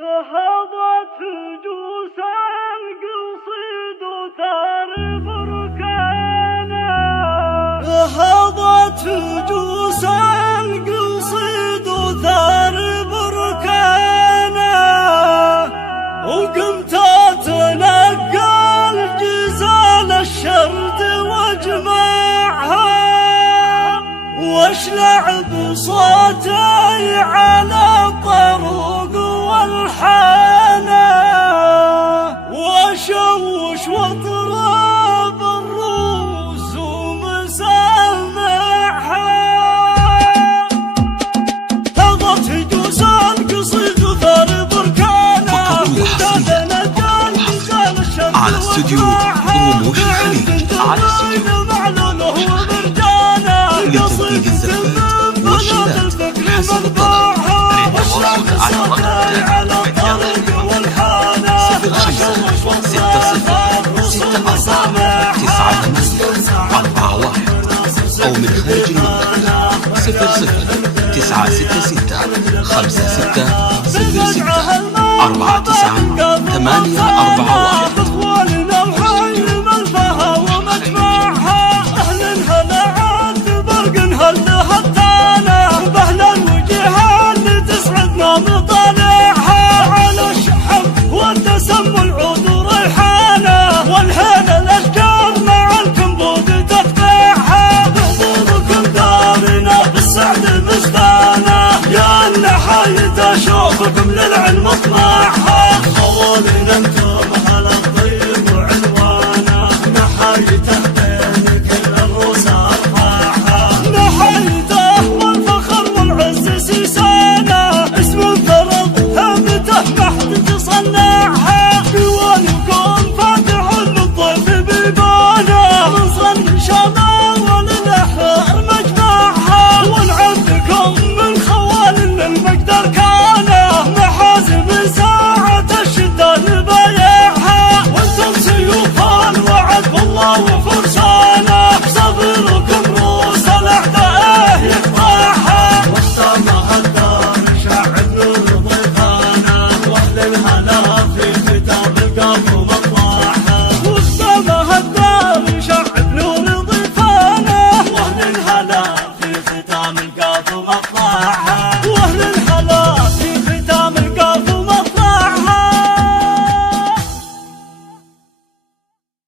هضت جوس القصيد وثار بركانا، هضت جوس القصيد وثار بركانا، وقمت اتنقى الجزال الشرد واجمعها، واشلع بصوتي على الطروق والحانة، واشوش واضرب الروس ومسامعها. هضت جوس القصيد وثار بركانا، على استوديو رموش الخليج، على استوديو لتنفيذ الزفات والشتات حسب الطلب. للتواصل على رقم أو من خارج المملكة 00966666498441. مطالعها على الشحم والتسم والعود ريحانه، والهنا الاشجار مع الكنبود تقطعها، بحضوركم دارنا بالسعد بستانه، يا النحايد اشوفكم للعلم اطمعها.